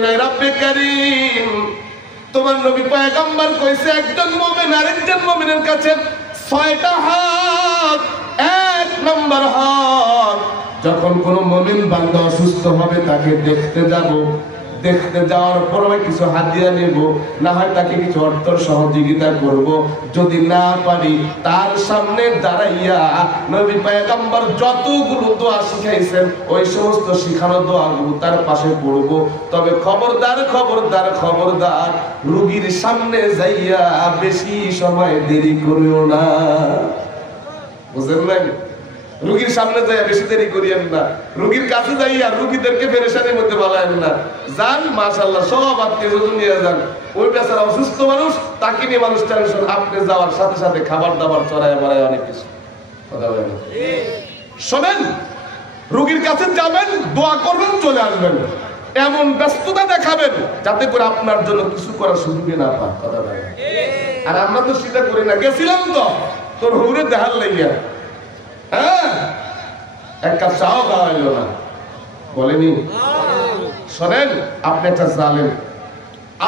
নাই রব্বে কারীম তোমার নবী পয়গম্বর কইছে একজন মুমিন আরেকজন মুমিনের কাছে 6টা হাত। 1 নম্বর হাত, যখন কোন মুমিন বান্দা অসুস্থ হবে তাকে দেখতে যাব, দেখতে যাওয়ার পর কিছু হাদিয়া নেব, না হয় তাকে কিছু অর্থ সহযোগিতা করব। যদি না পারি তার সামনে দাঁড়াইয়া নবী পয়গম্বর যতগুলো দোয়া শিখাইছেন ওই সমস্ত শিখানো দোয়াগুলো তার পাশে পড়ব। তবে খবরদার খবরদার খবরদার, রোগীর সামনে যাইয়া বেশি সময় দেরি করিও না। বুঝলেন না? রোগীর সামনে যাইয়া বেশি দেরি করিয়েন না, রোগীর কাছে যাইয়া রোগীদেরকে পেরেশানির মধ্যে বলায়েন না। যান মাশাআল্লাহ সব আত্মীয়স্বজন নিয়ে যান, ওই বেচারা অসুস্থ মানুষ, তাকে নিয়ে মানুষ টেনশন। আপনি যাওয়ার সাথে সাথে খাবার দাবার চড়ায় মারায় অনেক কিছু কথা বলেন। শোনেন, রোগীর কাছে যাবেন, দোয়া করবেন, চলে আসবেন, এমন ব্যস্ততা দেখাবেন যাতে করে আপনার জন্য কিছু করার সুযোগই না পান কথা বলেন। আর আমরা তো সেটা করি না। গেছিলাম তো তোর হুরে দেখার লাইয়া, হ্যাঁ, এক কাপ চাও খাওয়া হইল না, বলেনি? শোনেন, আপনি একটা জালেম,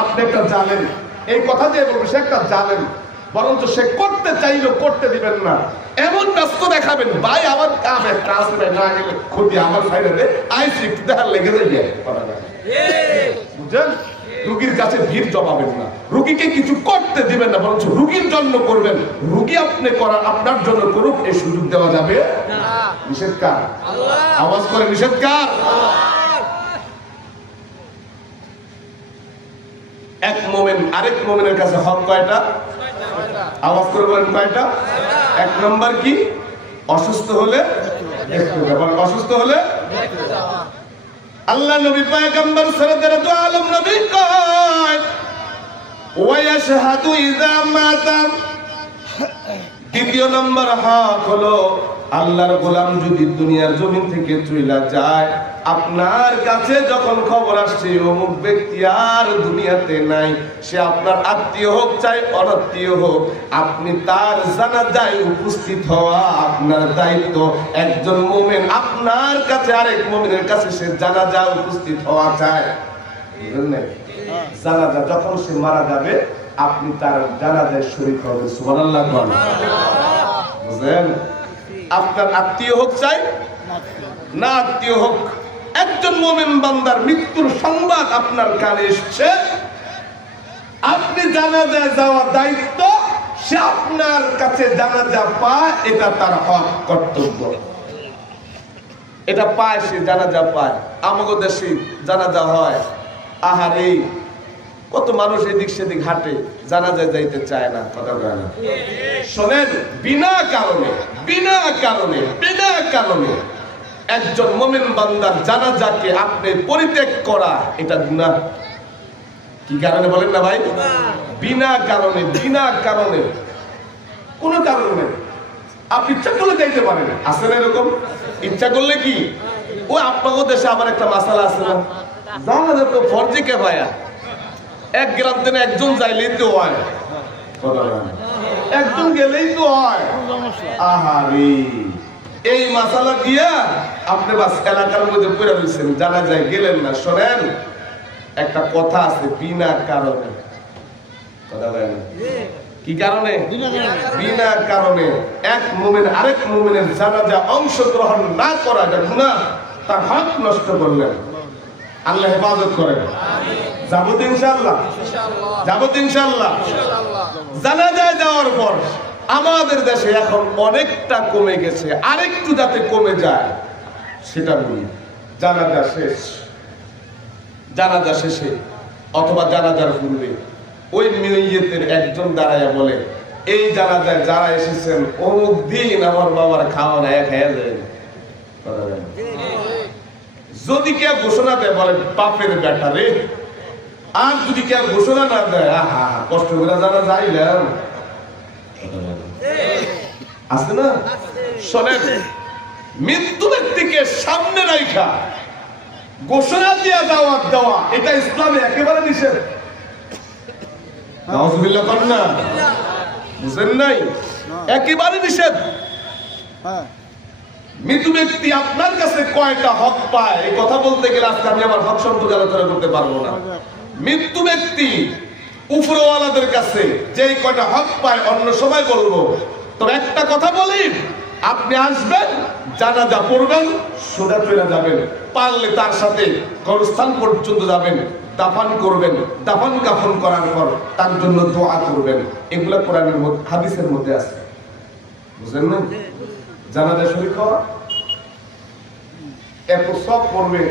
আপনি একটা জালেম। এই কথা দিয়ে বলবো সে একটা জালেম, বরঞ্চ সে করতে চাইলেও করতে দিবেন না। এমন ব্যস্ত দেখাবেন, ভাই আমার কাজ একটা আছে, না গেলে ক্ষতি আমার সাইডে দে, আইসি একটু দেখার লেগে যায়। বুঝলেন? রোগীর কাছে ভিড় জমাবেন না, রোগীকে কিছু করতে দিবেন না, বরঞ্চ রোগীর জন্য করবেন। রোগী আপনি করার আপনার জন্য করুক, এই সুযোগ দেওয়া যাবে না। নিষেধ কার? আওয়াজ করে নিষেধ কার? এক মুমিন আরেক মুমিনের কাছে হক কয়টা? আওয়াজ করে বলেন কয়টা? 1 নম্বর কি? অসুস্থ হলে দেখতে যাওয়া। অসুস্থ হলে আল্লাহ নবী পয়গম্বর সাল্লাল্লাহু আলাইহি ওয়াসাল্লাম নবী কয় ওয়া ইয়াশহাদু ইযা মাতা। দ্বিতীয় নম্বর হক হলো আল্লাহর গোলাম যদি দুনিয়ার জমিন থেকে চলে যায়, আপনার কাছে যখন খবর আসছে অমুক ব্যক্তি আর দুনিয়াতে নাই, সে আপনার আত্মীয় হোক চাই অনাত্মীয় হোক, আপনি তার জানাজায় উপস্থিত হওয়া আপনার দায়িত্ব। একজন মুমিন আপনার কাছে আরেক মুমিনের কাছে সে জানাজায় উপস্থিত হওয়া চায়, বুঝলেন? জানাজা যখন সে মারা যাবে আপনি তার জানাজায় শরীক হবেন। সুবহানাল্লাহ বলেন। বুঝলেন? আপনার আত্মীয় হোক চাই না আত্মীয় হোক, একজন মুমিন বান্দার মৃত্যুর সংবাদ আপনার কানে এসেছে, আপনি জানাজায় যাওয়ার দায়িত্ব, সে আপনার কাছে জানাজা পায়, এটা তার হক কর্তব্য। এটা পায়, সে জানাজা পায়। আমাদের দেশে জানাজা হয়, আহারে কত মানুষ এদিক সেদিক হাঁটে, জানাজায় যাইতে চায় না কথা বলে না। শোনেন, বিনা কারণে বিনা কারণে বিনা কারণে একজন মুমিন বান্দার জানাজাকে আপনি পরিত্যাগ করা এটা গুনাহ। কি কারণে বলেন না ভাই? বিনা কারণে, বিনা কারণে, কোনো কারণ নেই। আপনি ইচ্ছা করলে যাইতে পারেন, আছে না এরকম? ইচ্ছা করলে কি ওই আপনাদের দেশে আবার একটা মাসালা আছে না, জানাজা তো ফরজে কিফায়া, 1 গ্রাম থেকে একজন যাইলেই তো হয়, একজন গেলেই তো হয়। আহারে, এই মাসালা দিয়া আপনি বাস এলাকার মধ্যে পড়ে রয়েছেন, জানা যায় গেলেন না। শোনেন, একটা কথা আছে, বিনা কারণে কথা বলেন। কি কারণে? বিনা কারণে এক মুমিন আরেক মুমিনের জানাজা অংশগ্রহণ না করা, এটা গুনাহ, তার হক নষ্ট করলেন। আল্লাহ হেফাজত করেন। যাবো তো ইনশাআল্লাহ, যাবো তো ইনশাআল্লাহ। জানাজায় যাওয়ার পর আমাদের দেশে এখন অনেকটা কমে গেছে, আরেকটু যাতে কমে যায় সেটা বলি। জানাজা শেষ, জানাজা শেষে অথবা জানাজার পূর্বে ওই মেয়েদের একজন দাঁড়ায় বলে, এই জানাজায় যারা এসেছেন অমুক দিন আমার বাবার খাওয়া না খেয়ে যায়। যদি কেউ ঘোষণা দেয় বলে বাপের বেটা রে, আর যদি কেউ ঘোষণা না দেয়, আহা কষ্ট করে যারা যাইলাম, আছে না? শোনেন, মৃত্যু ব্যক্তিকে সামনে রাখা ঘোষণা দিয়ে দাওয়াত দেওয়া, এটা ইসলামে একেবারে নিষেধ। নাউজুবিল্লাহ করেন না, বুঝেন নাই? একেবারে নিষেধ। মৃত ব্যক্তি আপনার কাছে কয়টা হক পায় এই কথা বলতে গেলে আজকে আমি আমার হক সম্পর্কে আলোচনা করতে পারবো না। মৃত্যু ব্যক্তি উপরওয়ালাদের কাছে যেই কয়টা হক পায় অন্য সময় বলবো। তবে একটা কথা বলি, আপনি আসবেন, জানাজা পড়বেন, সোজা চলে যাবেন, পারলে তার সাথে কবরস্থান পর্যন্ত যাবেন, দাফন করবেন, দাফন কাফন করার পর তার জন্য দোয়া করবেন। এগুলা কোরআনের মধ্যে হাদিসের মধ্যে আছে, বুঝলেন না? জানাজা শরীক হওয়া এত সব করবে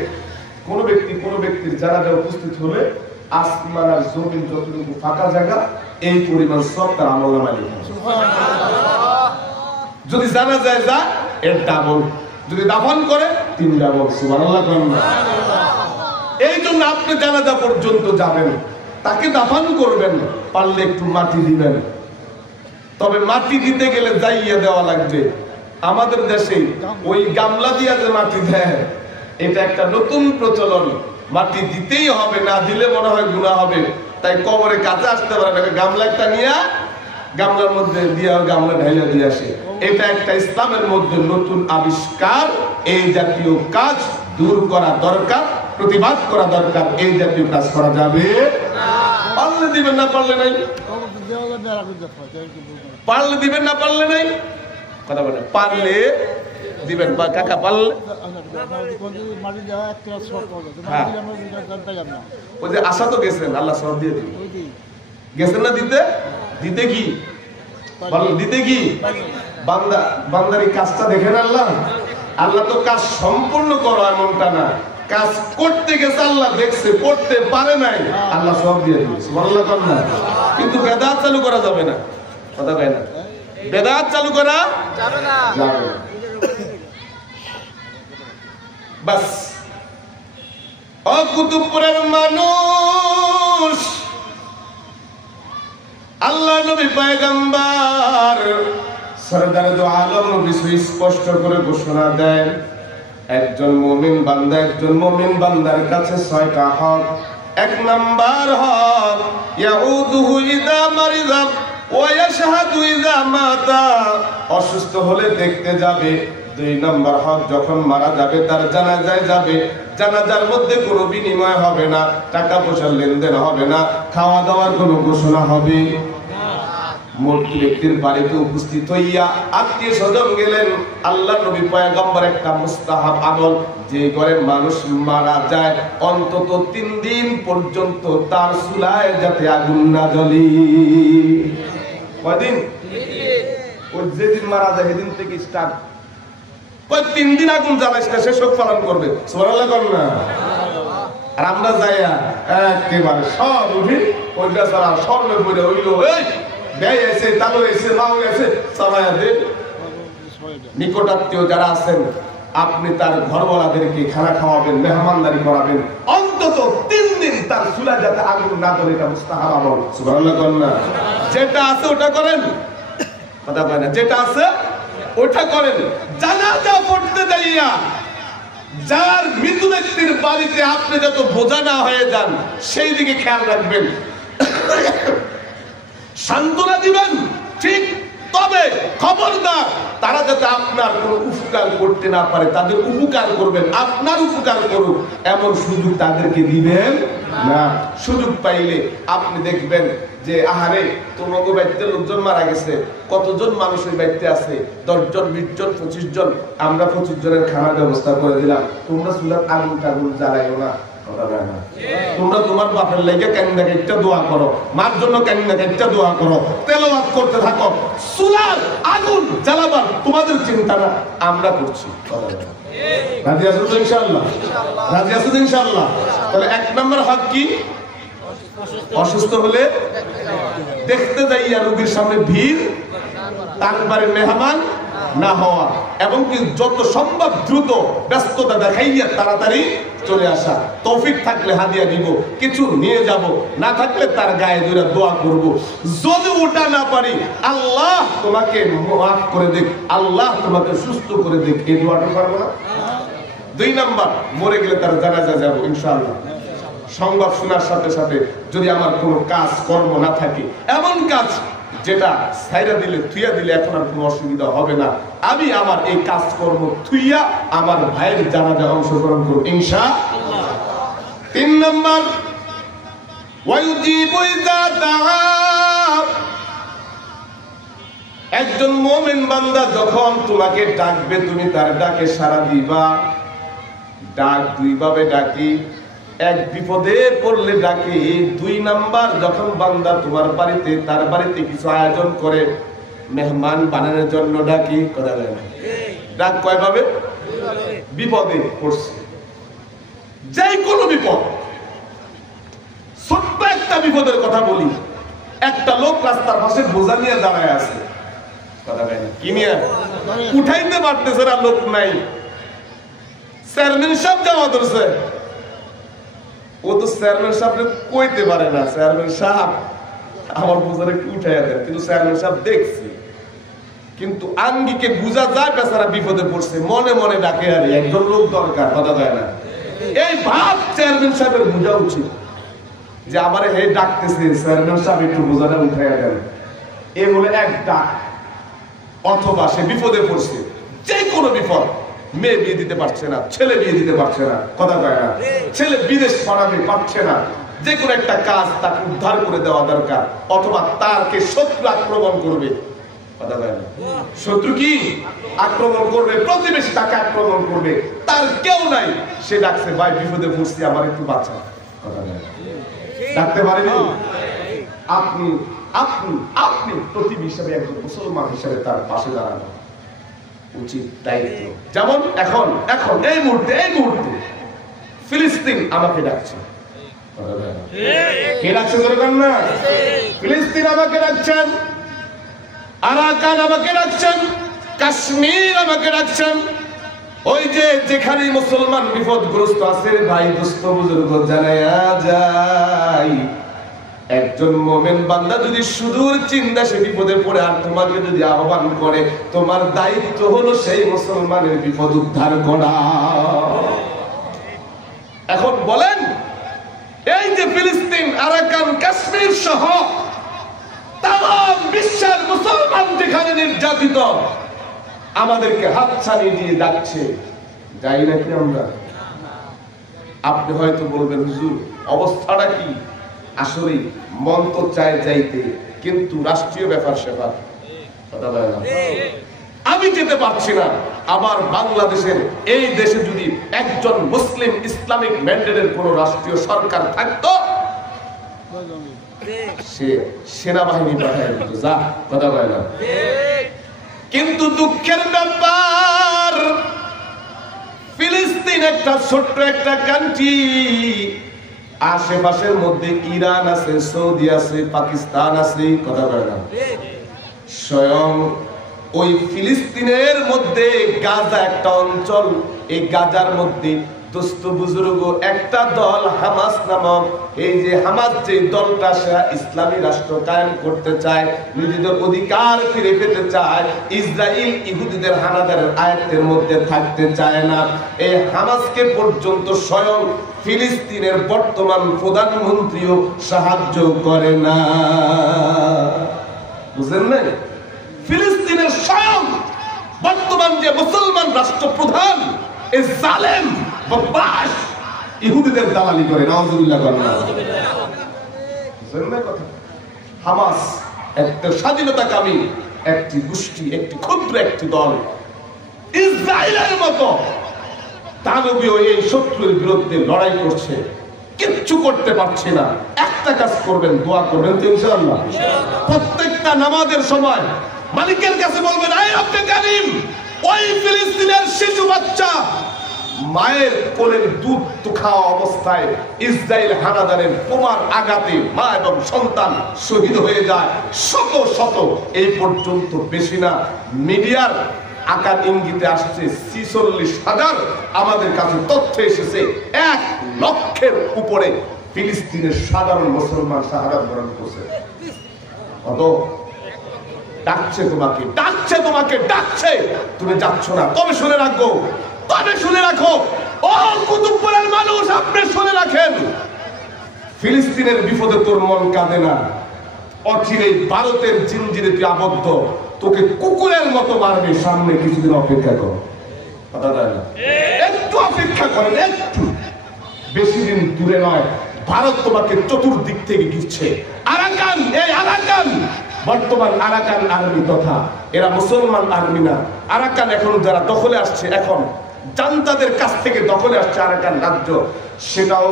কোন ব্যক্তির জানাজা উপস্থিত হলে আসমান আর জমিন যতটুকু ফাঁকা জায়গা এই পরিমাণ সব তার আমলনামায় লেখা আছে। যদি জানাজায় যায় এর ডাবল, যদি দাফন করে 3 ডাবল। সুবহানাল্লাহ। এই জন্য আপনি জানাজা পর্যন্ত যাবেন, তাকে দাফন করবেন, পারলে একটু মাটি দিবেন। তবে মাটি দিতে গেলে যাইয়া দেওয়া লাগবে। আমাদের দেশে ওই গামলা দিয়া যে মাটি দেয়, এটা একটা নতুন প্রচলন। মাটি দিতেই হবে, না দিলে মনে হয় গুনাহ হবে, তাই কবরে কাছে আসতে পারে না, গামলা একটা নিয়ে গামলার মধ্যে দিয়া গামলা ঢাইলা দিয়ে আসে। এটা একটা ইসলামের মধ্যে নতুন আবিষ্কার। এই জাতীয় কাজ দূর করা দরকার, প্রতিবাদ করা দরকার। এই জাতীয় কাজ করা যাবে না। পারলে দিবেন, না পারলে নাই। পারলে দিবেন, না পারলে নাই। কথা বলে পারলে দিবেন বা কাকা পারলে ওই যে আশা তো গেছেন, আল্লাহ সব দিয়ে দিবেন। গেছেন না দিতে? দিতে কি দিতে কি বান্দার এই কাজটা দেখেন আল্লাহ। আল্লাহ তো কাজ সম্পূর্ণ করো এমনটা না, কাজ করতে গেছে আল্লাহ দেখছে, করতে পারে নাই, আল্লাহ সব দিয়ে দিবে। সুবহানাল্লাহ। কিন্তু বেদাত চালু করা যাবে না। কথা কয় না, বেদাত চালু করা যাবে না। বাস ও কুতুবপুরের মানুষ, আল্লাহ নবী পয়গম্বর সরদার দু আলম নবী স্পষ্ট করে ঘোষণা দেন, একজন মুমিন বান্দার কাছে 6টা হক। 1 নাম্বার হক ইয়াউদুহু ইযা মারিযা ওয়া ইয়াশহাদু ইযা মাতা, অসুস্থ হলে দেখতে যাবে। 2 নাম্বার হক যখন মারা যাবে তার জানাজায় যাবে। জানাজার মধ্যে কোনো বিনিময় হবে না, টাকা পয়সার লেনদেন হবে না, খাওয়া দাওয়ার কোনো ঘোষণা হবে না। মৃত ব্যক্তির বাড়িতে উপস্থিত হইয়া আত্মীয় স্বজন গেলেন। আল্লাহ নবী পয়গম্বর একটা মুস্তাহাব আমল, যে ঘরে মানুষ মারা যায় অন্তত 3 দিন পর্যন্ত তার চুলায় যাতে আগুন না জ্বলে। কয়দিন? ওই যেদিন মারা যায় সেদিন থেকে স্টার্ট, 3 দিন আগুন জ্বালাইস না, সে শোক পালন করবে। সুবহানাল্লাহ কর না। আর আমরা যাইয়া একেবারে সব উঠি ওইটা ছাড়া স্বর্ণে পড়ে হইল, এই ব্যয় আছে, তালু আছে, মাও আছে, চালাইয়া দে। নিকটাত্মীয় যারা আছেন আপনি তার ঘরওয়ালাদেরকে খানা খাওয়াবেন, মেহমানদারি করাবেন, অন্তত 3 দিন তার চুলা যাতে আগুন না জ্বলে, এটা মুস্তাহাব আমল। সুবহানাল্লাহ কর না। যেটা আছে ওটা করেন, কথা বলেন না, যেটা আছে ওটা করেন। জানাজা পড়তে যাইয়া যার মৃত ব্যক্তির বাড়িতে আপনি যত বোঝা না হয়ে যান সেই দিকে খেয়াল রাখবেন, সান্ত্বনা দিবেন, ঠিক। তবে খবরদার তারা যাতে আপনার কোনো উপকার করতে না পারে, তাদের উপকার করবেন, আপনার উপকার করুক এমন সুযোগ তাদেরকে দিবেন না। সুযোগ পাইলে আপনি দেখবেন যে আহারে তোমাকে বাড়িতে লোকজন মারা গেছে, কতজন মানুষ ওই বাড়িতে আছে, 10 জন 20 জন 25 জন, আমরা 25 জনের খানার ব্যবস্থা করে দিলাম, তোমরা চুলার আগুন টাগুন জ্বালাইও না। তোমরা তোমার বাপের লাগে কান্না কাইটা দোয়া করো, মার জন্য কান্না কাইটা দোয়া করো, তেলাওয়াত করতে থাকো, চুলার আগুন জ্বালাবার তোমাদের চিন্তা না, আমরা করছি। রাজি আছো তো ইনশাআল্লাহ? রাজি আছো তো ইনশাআল্লাহ? তাহলে 1 নম্বর হক কি? অসুস্থ হলে দেখতে যাইয়া রোগীর সামনে ভিড়, তার বাড়ির মেহমান না হওয়া, এবং কি যত সম্ভব দ্রুত ব্যস্ততা দেখাইয়া তাড়াতাড়ি চলে আসা। তৌফিক থাকলে হাদিয়া দিব, কিছু নিয়ে যাব, না থাকলে তার গায়ে ধরে দোয়া করব। যদি ওটা না পারি, আল্লাহ তোমাকে মাফ করে দেখ, আল্লাহ তোমাকে সুস্থ করে দেখ, এই দোয়াটা পারবো না? 2 নাম্বার, মরে গেলে তার জানাজা যাব ইনশাআল্লাহ। সংবাদ শোনার সাথে সাথে যদি আমার কোনো কাজ কর্ম না থাকে, এমন কাজ যেটা ছাইরা দিলে থুইয়া দিলে এখন আর কোনো অসুবিধা হবে না। আমি আমার এই কাজকর্ম থুইয়া আমার ভাইয়ের জানাজা অংশগ্রহণ করব ইনশাআল্লাহ। 3 নম্বর ওয়ায়ুজিবু ইযা দাআ, একজন মুমিন বান্দা যখন তোমাকে ডাকবে তুমি তার ডাকে সাড়া দিবা। ডাক দুই ভাবে ডাকি, এক বিপদে পড়লে ডাকি, 2 নাম্বার যখন বান্দা তোমার বাড়িতে তার বাড়িতে কিছু আয়োজন করে মেহমান বানানোর জন্য ডাকি। কথা বলে না, ডাক কয় ভাবে? বিপদে পড়ছে, যে কোনো বিপদ। ছোট্ট একটা বিপদের কথা বলি, একটা লোক রাস্তার পাশে বোঝা নিয়ে দাঁড়ায় আছে, কথা বলে না, কি নিয়ে উঠাইতে পারতেছে না, লোক নাই। চেয়ারম্যান সাহেব জমা ধরছে, ও তো চেয়ারম্যান সাহেব কইতে পারে না, চেয়ারম্যান সাহেব আমার বোঝার একটু উঠাইয়া দেন, কিন্তু চেয়ারম্যান সাহেব দেখছে, কিন্তু আঙ্গিকে বুঝা যায় বেচারা বিপদে পড়ছে, মনে মনে ডাকে আরে একজন লোক দরকার, কথা কয় না। এই ভাব চেয়ারম্যান সাহেবের বোঝা উচিত যে আমারে হে ডাকতেছে, চেয়ারম্যান সাহেব একটু বোঝাটা উঠাইয়া দেন। এ বলে এক ডাক, অথবা সে বিপদে পড়ছে, যে কোনো বিপদ, মেয়ে বিয়ে দিতে পারছে না, ছেলে বিয়ে দিতে পারছে না, কথা কয় না, ছেলে বিদেশ পাঠাতে পারছে না, যে কোনো একটা কাজ তাকে উদ্ধার করে দেওয়া দরকার, অথবা তারকে শত্রু আক্রমণ করবে, কথা কয় না। শত্রু কি আক্রমণ করবে? প্রতিবেশী তাকে আক্রমণ করবে, তার কেউ নাই, সে ডাকছে ভাই বিপদে পড়ছি আমার একটু বাঁচা, কথা কয় না। ডাকতে পারেনি? আপনি আপনি আপনি প্রতিবেশী হিসাবে একজন মুসলমান হিসাবে তার পাশে দাঁড়ানো উচিত, দায়িত্ব। যেমন এখন এখন এই মুহূর্তে ফিলিস্তিন আমাকে ডাকছে, কে ডাকছে দরকার না? ফিলিস্তিন আমাকে ডাকছেন, আরাকান আমাকে ডাকছেন, কাশ্মীর আমাকে ডাকছেন। ওই যে যেখানে মুসলমান বিপদগ্রস্ত আছে ভাই দোস্ত বুজুর্গ জানায়া যায়, একজন মুমিন বান্দা যদি সুদূর চিন্তা সে বিপদে পড়ে আর তোমাকে যদি আহ্বান করে, তোমার দায়িত্ব হলো সেই মুসলমানের বিপদ উদ্ধার করা। এখন বলেন, এই যে ফিলিস্তিন, আরাকান, কাশ্মীর সহ তাম বিশ্বের মুসলমান যেখানে নির্যাতিত, আমাদেরকে হাতছানি দিয়ে ডাকছে, যাই নাকি আমরা? আপনি হয়তো বলবেন হুজুর অবস্থাটা কি? আসলে মন তো চায় যাইতে, কিন্তু রাষ্ট্রীয় ব্যাপার সেবার, আমি যেতে পারছি না। আবার বাংলাদেশের এই দেশে যদি একজন মুসলিম ইসলামিক ম্যান্ডেটের কোন রাষ্ট্রীয় সরকার থাকতো, সে সেনাবাহিনী পাঠায় দিত, যা, কথা বলে না। কিন্তু দুঃখের ব্যাপার, ফিলিস্তিন একটা ছোট্ট একটা কান্ট্রি, আশেপাশের মধ্যে ইরান আছে, সৌদি আছে, পাকিস্তান আছে, কথা বলে না। স্বয়ং ওই ফিলিস্তিনের মধ্যে গাজা একটা অঞ্চল, এই গাজার মধ্যে দোস্ত বুজুর্গ একটা দল হামাস নামক, এই যে হামাস যে দলটা সে ইসলামী রাষ্ট্র কায়েম করতে চায়, নিজেদের অধিকার ফিরে পেতে চায়, ইসরায়েল ইহুদিদের হানাদারের আয়াতের মধ্যে থাকতে চায় না। এই হামাসকে পর্যন্ত স্বয়ং ফিলিস্তিনের বর্তমান প্রধানমন্ত্রীও সাহায্য করে না, বুঝলেন না? ফিলিস্তিনের স্বয়ং বর্তমান যে মুসলমান রাষ্ট্রপ্রধান এই জালেম বদমাশ ইহুদিদের দালালি করে, নাউজুবিল্লাহ করেন না। হামাস একটা স্বাধীনতাকামী একটি গোষ্ঠী, একটি ক্ষুদ্র একটি দল, ইসরায়েলের মতো দানবীয় এই শত্রুর বিরুদ্ধে লড়াই করছে, কিচ্ছু করতে পারছে না। একটা কাজ করবেন, দোয়া করবেন তো ইনশাআল্লাহ। প্রত্যেকটা নামাজের সময় মালিকের কাছে বলবেন, আয় রব্বে কারীম, ওই ফিলিস্তিনের শিশু বাচ্চা মায়ের কোলের দুধ খাওয়া অবস্থায় ইসরায়েল হানাদারের বোমার আঘাতে মা এবং সন্তান শহীদ হয়ে যায়, শত শত, এই পর্যন্ত বেশি না, মিডিয়ার আকার ইঙ্গিতে আসছে 46,000, আমাদের কাছে তথ্য এসেছে 1 লক্ষের উপরে ফিলিস্তিনের সাধারণ মুসলমান শাহাদাত বরণ করছে। কত ডাকছে তোমাকে, ডাকছে তোমাকে, ডাকছে, তুমি যাচ্ছ না। তবে শুনে রাখো, তবে শুনে রাখো, ও কুতুবপুরের মানুষ, আপনি শুনে রাখেন, ফিলিস্তিনের বিপদে তোর মন কাঁদে না, অচিরেই ভারতের জিঞ্জিরে তুই আবদ্ধ, তোকে কুকুরের মতো মারবে। সামনে কিছুদিন অপেক্ষা করো, একটু অপেক্ষা করেন, একটু, বেশি দিন দূরে নয়। ভারত তোমাকে চতুর্দিক থেকে ঘিরছে। আরাকান, এই আরাকান বর্তমান আরাকান আর্মি তথা এরা মুসলমান আর্মি না। আরাকান এখন যারা দখলে আসছে, এখন জান্তাদের কাছ থেকে দখলে আসছে আরাকান রাজ্য, সেটাও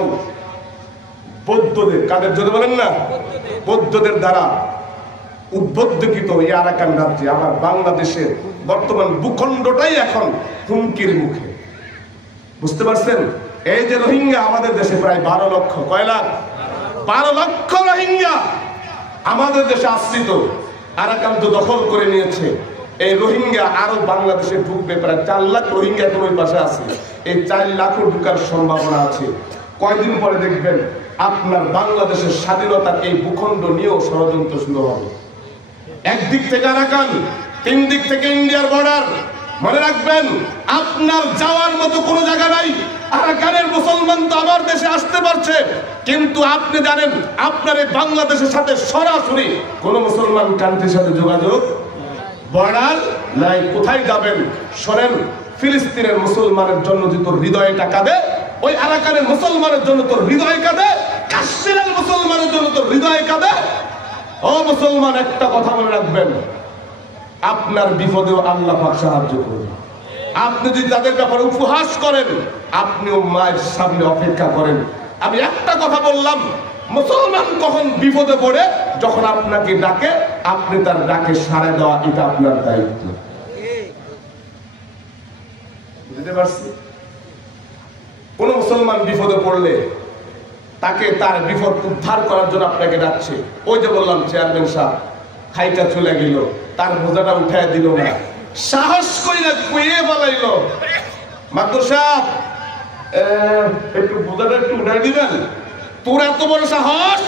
বৌদ্ধদের, কাদের জন্য বলেন না, বৌদ্ধদের দ্বারা উদ্বুদ্ধকৃত এই আরাকান রাজ্যে। আমার বাংলাদেশের বর্তমান ভূখণ্ডটাই এখন হুমকির মুখে, বুঝতে পারছেন? এই যে রোহিঙ্গা আমাদের দেশে প্রায় 12 লক্ষ, কয় লাখ? 12 লক্ষ রোহিঙ্গা আমাদের দেশে আশ্রিত। আরাকান তো দখল করে নিয়েছে। এই রোহিঙ্গা আরো বাংলাদেশে ঢুকবে, প্রায় 4 লাখ রোহিঙ্গা এখন ওই পাশে আছে। এই 4 লাখও ঢুকার সম্ভাবনা আছে। কয়দিন পরে দেখবেন আপনার বাংলাদেশের স্বাধীনতার এই ভূখণ্ড নিয়েও ষড়যন্ত্র শুরু হবে। একদিক থেকে আরাকান, 3 দিক থেকে ইন্ডিয়ার বর্ডার। মনে রাখবেন, আপনার যাওয়ার মতো কোনো জায়গা নাই। আরাকানের মুসলমান তো আমার দেশে আসতে পারছে, কিন্তু আপনি জানেন আপনার এই বাংলাদেশের সাথে সরাসরি কোন মুসলমান কান্ট্রির সাথে যোগাযোগ, বর্ডার নাই। কোথায় যাবেন? শোনেন, ফিলিস্তিনের মুসলমানের জন্য যে তোর হৃদয়টা কাঁদে, ওই আরাকানের মুসলমানের জন্য তোর হৃদয় কাঁদে, কাশ্মীরের মুসলমানের জন্য তোর হৃদয় কাঁদে। ও মুসলমান, একটা কথা মনে রাখবেন, আপনার বিপদেও আল্লাহ পাক সাহায্য করবেন। আপনি যদি তাদের ব্যাপারে উপহাস করেন, আপনিও মায়ের সামনে অপেক্ষা করেন। আমি একটা কথা বললাম, মুসলমান কখন বিপদে পড়ে? যখন আপনাকে ডাকে, আপনি তার ডাকে সাড়া দেওয়া, এটা আপনার দায়িত্ব। বুঝতে পারছি? কোন মুসলমান বিপদে পড়লে তাকে তার বিপদ উদ্ধার করার জন্য আপনাকে ডাকছে। ওই যে বললাম, চেয়ারম্যান সাহেব খাইটা চলে গেল, তার বোঝাটা উঠায় দিল না, সাহস কইরা কইয়ে বলাইল, মাদুর সাহেব একটু বোঝাটা একটু উঠাই দিবেন। তোর এত বড় সাহস,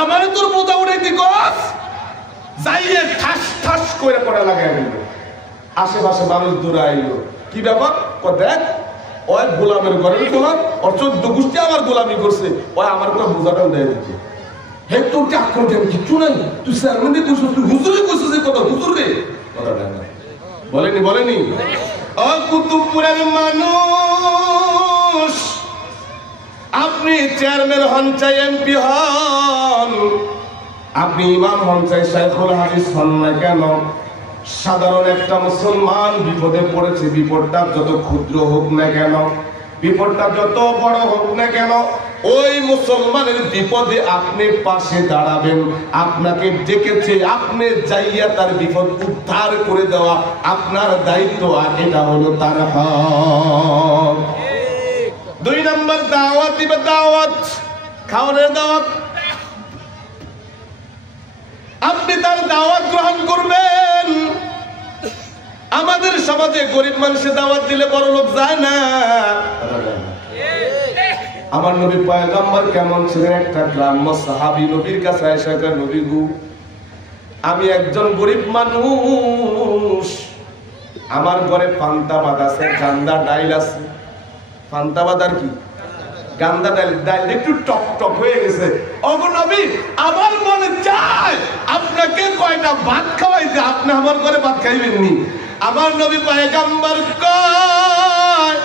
আমার তোর বোঝা উঠাইতে কস? যাইয়ে ঠাস ঠাস করে পড়া লাগাই দিল। আশেপাশে মানুষ দূরে আইল, কি ব্যাপার? দেখ, ওই গোলামের ঘরের গোলাম, ওর 14 গোষ্ঠী আমার গোলামি করছে, ওই আমার কোনো বোঝাটাও দেয় দিচ্ছে। হে, তোর কি আক্রমণ কিচ্ছু নাই? তুই চেয়ারম্যান তুই হুজুরে কইছিস যে কথা, হুজুর রে বলেনি, বলেনি? ও কুতুবপুরের মানুষ, আপনি চেয়ারম্যান হন চাই, এমপি হন, আপনি ইমাম হন চাই, শাইখুল হাদিস হন না কেন, সাধারণ একটা মুসলমান বিপদে পড়েছে, বিপদটা যত ক্ষুদ্র হোক না কেন, বিপদটা যত বড় হোক না কেন, ওই মুসলমানের বিপদে আপনি পাশে দাঁড়াবেন। আপনাকে ডেকেছে, আপনি যাইয়া তার বিপদ উদ্ধার করে দেওয়া আপনার দায়িত্ব, আর এটা হলো তার হক। 2 নম্বর, দাওয়াত দিবে, দাওয়াত, খাওয়ানোর দাওয়াত। আপনি তার দাওয়াত গ্রহণ করবেন। আমাদের সমাজে গরিব মানুষের দাওয়াত দিলে বড় লোক যায় না। আমার নবী পয়গম্বর কেমন ছিলেন? একটা গ্রাম্য সাহাবী নবীর কাছে এসে কয়, নবী গো, আমি একজন গরিব মানুষ, আমার ঘরে পান্তা ভাত আছে, গান্দা ডাইল আছে। পান্তা ভাত আর কি? গান্দা ডাইল। ডাইল একটু টক টক হয়ে গেছে। ওগো নবী, আমার মনে চায় আপনাকে কয়টা ভাত খাওয়াইতে, আপনি আমার ঘরে ভাত খাইবেন নি? আমার নবী পয়গম্বর কয়,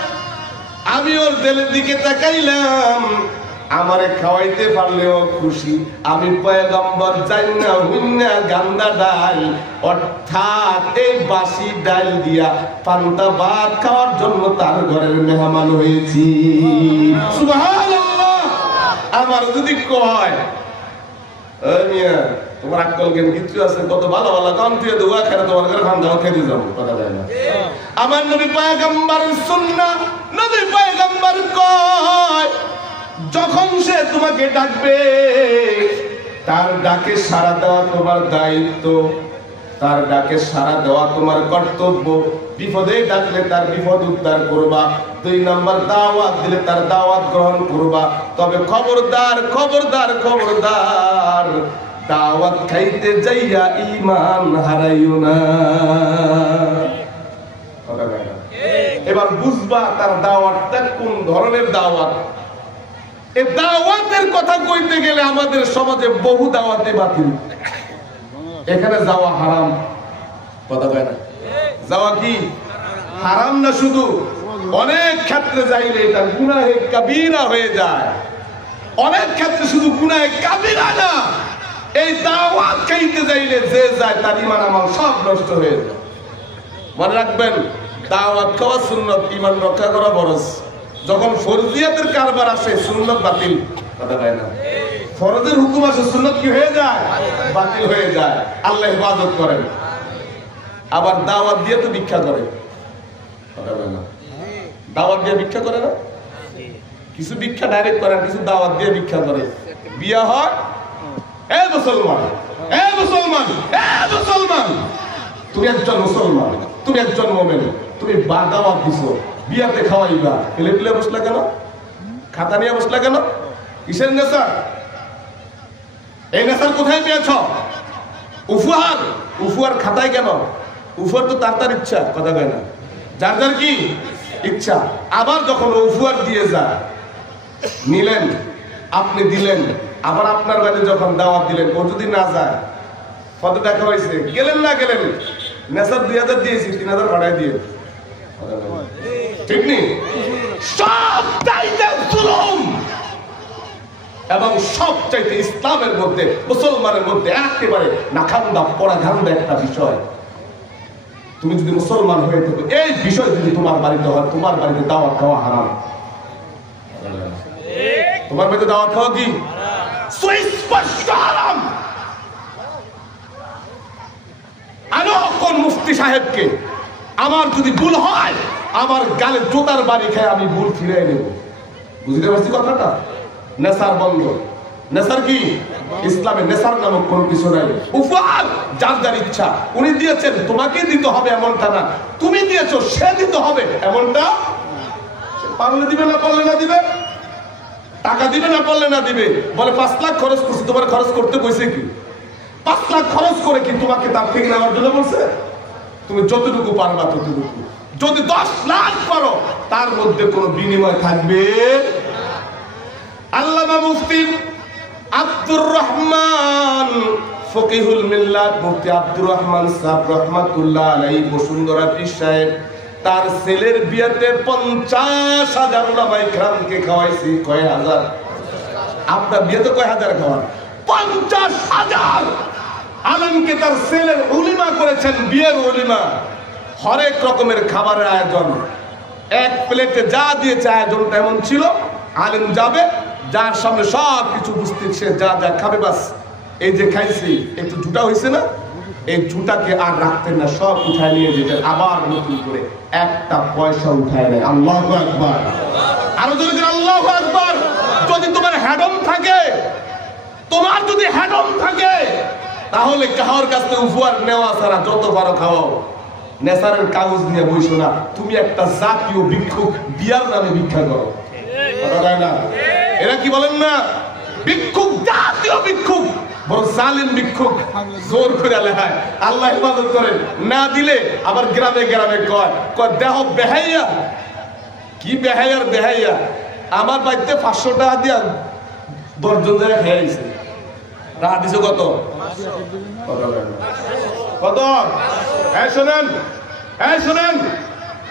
আমি ওর দিলের দিকে তাকাইলাম, আমারে খাওয়াইতে পারলেও খুশি। আমি পয়গম্বর জান্না হুন্না গান্দা ডাল, অর্থাৎ এই বাসি ডাল দিয়া পান্তা ভাত খাওয়ার জন্য তার ঘরের মেহমান হয়েছি। সুবহানাল্লাহ। আমার যদি কয়, তোমার আক্কল জ্ঞান কিচ্ছু আছে, কত ভালো ভালো গান দিয়ে দোয়া খেলে তোমার ঘরে খান দাও, খেতে যাবো, কথা যায় না। আমার নবী পয়গম্বরের সুন্নাহ, নবী পয়গম্বর কয়, যখন সে তোমাকে ডাকবে, তার ডাকে সাড়া দেওয়া তোমার দায়িত্ব, তার ডাকে সাড়া দেওয়া তোমার কর্তব্য। বিপদে ডাকলে তার বিপদ উদ্ধার করবা। 2 নম্বর, দাওয়াত দিলে তার দাওয়াত গ্রহণ করবা। তবে খবরদার, খবরদার, খবরদার, দাওয়াত খাইতে যাইয়া ঈমান হারাইও না। এবার বুঝবা তার দাওয়াতটা কোন ধরনের দাওয়াত। এই দাওয়াতের কথা কইতে গেলে আমাদের আমাদের সমাজে বহু দাওয়াতে বাতিল, এখানে যাওয়া হারাম, কথা কয় না? যাওয়া কি হারাম না? শুধু অনেক ক্ষেত্রে যাইলে এটা গুনাহে কাবীরা হয়ে যায়। অনেক ক্ষেত্রে শুধু গুনাহে কাবীরা না, এই দাওয়াত খাইতে যাইলে যে যায় তার ঈমান আমল সব নষ্ট হয়ে যায়। মনে রাখবেন, দাওয়াত খাওয়া সুন্নত, ঈমান রক্ষা করা ফরজ। যখন ফরজিয়াতের কারবার আসে সুন্নত বাতিল, কথা কয় না? ফরজের হুকুম আসে, সুন্নত কি হয়ে যায়? বাতিল হয়ে যায়। আল্লাহ ইবাদত করেন, আবার দাওয়াত দিয়ে তো ভিক্ষা করে, কথা কয় না? দাওয়াত দিয়ে ভিক্ষা করে না? কিছু ভিক্ষা ডাইরেক্ট করে, কিছু দাওয়াত দিয়ে ভিক্ষা করে। বিয়া হয়, এ মুসলমান, এ মুসলমান, এ মুসলমান, তুমি একজন মুসলমান, তুমি একজন মুমিন, তুমি দাওয়াত দিছো, বিয়াতে খাওয়াইবা, এলে পেলে বসলা কেন? খাতা নিয়ে বসলা কেন? কিসের নেশা? এই নেশার কোথায় পেয়েছ? উপহার, উপহার খাতায় কেন? উপহার তো তার তার ইচ্ছা, কথা কয় না? যার যার কি ইচ্ছা। আবার যখন উপহার দিয়ে যায়, নিলেন, আপনি দিলেন, আবার আপনার বাড়ি যখন দাওয়াত দিলেন, ও যদি না যায়, কত টাকা হয়েছে? গেলেন না গেলেন, নেশার 2000 দিয়েছি, 3000 ভাড়ায় দিয়ে, ঠিক নেই? সব চাইতে জুলুম, এবং সব চাইতে ইসলামের মধ্যে, মুসলমানের মধ্যে একেবারে নাখান্দা পরাঘান্দা একটা বিষয়। তুমি যদি মুসলমান হয়ে থাকো, এই বিষয় যদি তোমার বাড়িতে হয়, তোমার বাড়িতে দাওয়াত খাওয়া হারাম। তোমার বাড়িতে দাওয়াত খাওয়া কি সুস্পষ্ট হারাম। আনো কোন মুফতি সাহেবকে, আমার যদি ভুল হয়, আমার গালে জোতার বাড়ি খায় আমি ভুল ফিরিয়ে নেব। বুঝতে পারছি কথাটা? নেশার বন্ধ। নেশার কি? ইসলামে নেশার নামক কোনো কিছু নাই। উপহার যার যার ইচ্ছা, উনি দিয়েছেন, তোমাকে দিতে হবে এমনটা না, তুমি দিয়েছো সে দিতে হবে এমনটা। পারলে দিবে, না পারলে না দিবে। টাকা দিবে, না পারলে না দিবে। বলে 5 লাখ খরচ করছি, তোমার খরচ করতে কইছে কি? 5 লাখ খরচ করে কি তোমাকে তার থেকে নেওয়ার জন্য বলছে? তুমি যতটুকু পারবা ততটুকু। যদি 10 লাখ পারো, তার মধ্যে কোনো বিনিময় থাকবে। আল্লামা মুফতি আব্দুর রহমান ফকিহুল মিল্লাত, মুফতি আব্দুর রহমান সাহেব রহমাতুল্লাহ আলাইহি, বসুন্ধরা পীর সাহেব, তার ছেলের বিয়েতে 50,000 উলামায়ে কেরামকে খাওয়াইছি। কয় হাজার? আপনার বিয়েতে কয় হাজার খাওয়ান? 50,000 আলেমকে তার ছেলের উলিমা করেছেন, বিয়ের উলিমা। হরেক রকমের খাবারের আয়োজন, এক প্লেটে যা দিয়েছে আয়োজনটা এমন ছিল, আলেম যাবে, যার সামনে সব কিছু উপস্থিত, সে যা যা খাবে, বাস এই যে খাইছি একটু ঝুটা হয়েছে না, এই ঝুটাকে আর রাখতেন না, সব উঠায় নিয়ে যেতেন, আবার নতুন করে একটা পয়সা উঠায় নেয়। আল্লাহু আকবার, আরো জোরে আল্লাহু আকবার। যদি তোমার হ্যাডম থাকে, তোমার যদি হ্যাডম থাকে, তাহলে কাহার কাছ থেকে উপহার নেওয়া ছাড়া যত পারো খাওয়াও। নেশারের কাগজ নিয়ে বইসো না, তুমি একটা জাতীয় ভিক্ষুক, বিয়ার নামে ভিক্ষা করো, কথা না? এরা কি বলেন না, ভিক্ষুক, জাতীয় ভিক্ষুক, বড় জালিম ভিক্ষুক, জোর করে লেখায়। আল্লাহ ইবাদত করেন, না দিলে আবার গ্রামে গ্রামে কয় দেহ বেহাইয়া। কি বেহাইয়ার বেহাইয়া? আমার বাড়িতে 500 টাকা দিয়া 10 জন ধরে খেয়েছে, টাকা দিছে কত? কত? শোনেন, শোনেন,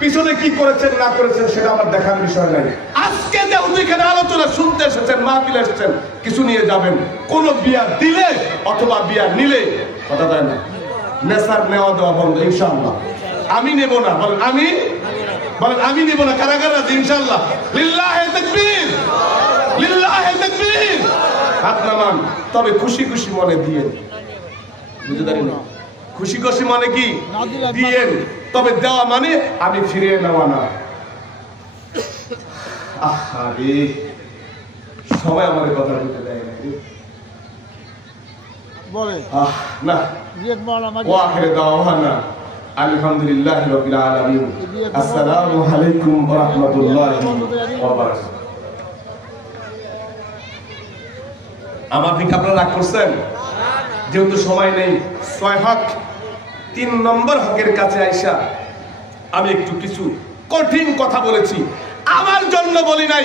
পিছনে কি করেছেন না করেছেন সেটা আমার দেখার বিষয় নাই। আজকে যে এখানে আলোচনা শুনতে এসেছেন, মাহফিল এসেছেন, কিছু নিয়ে যাবেন। কোন বিয়া দিলে অথবা বিয়া নিলে, কথা বলেন না, নেশার নেওয়া দেওয়া বন্ধ ইনশাআল্লাহ। আমি নেব না, বলেন আমি, বলেন আমি নেব না। কারা কারা ইনশাআল্লাহ? লিল্লাহি তাকবীর, লিল্লাহি তাকবীর। হাত নামান, তবে খুশি খুশি মনে দিয়ে, বুঝতে পারি না, খুশি খুশি মানে কি দিয়েন, তবে দেওয়া মানে আমি ফিরিয়ে নেওয়া না। আহারে, সবাই আমাদের কথা বলতে দেয় না, বলে না। ওয়া আখিরু দাওয়ানা আলহামদুলিল্লাহি রাব্বিল আলামিন। আসসালামু আলাইকুম ওয়া রাহমাতুল্লাহি ওয়া বারাকাতুহু। আমার দিকে আপনারা রাগ করছেন? যেহেতু সময় নেই, 6 হক 3 নম্বর হকের কাছে আইসা আমি একটু কিছু কঠিন কথা বলেছি। আমার জন্য বলি নাই,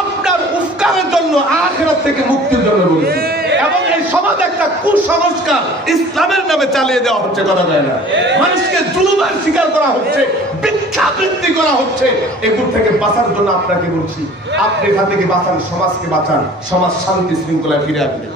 আপনার উপকারের জন্য, আখিরাত থেকে মুক্তির জন্য বলেছি। সমাজে একটা কুসংস্কার ইসলামের নামে চালিয়ে দেওয়া হচ্ছে, কথা বলে না? মানুষকে জুলুমের শিকার করা হচ্ছে, ভিক্ষাবৃত্তি করা হচ্ছে। এগুলো থেকে বাঁচার জন্য আপনাকে বলছি, আপনি এখান থেকে বাঁচান, সমাজকে বাঁচান, সমাজ শান্তি শৃঙ্খলায় ফিরে আসবে।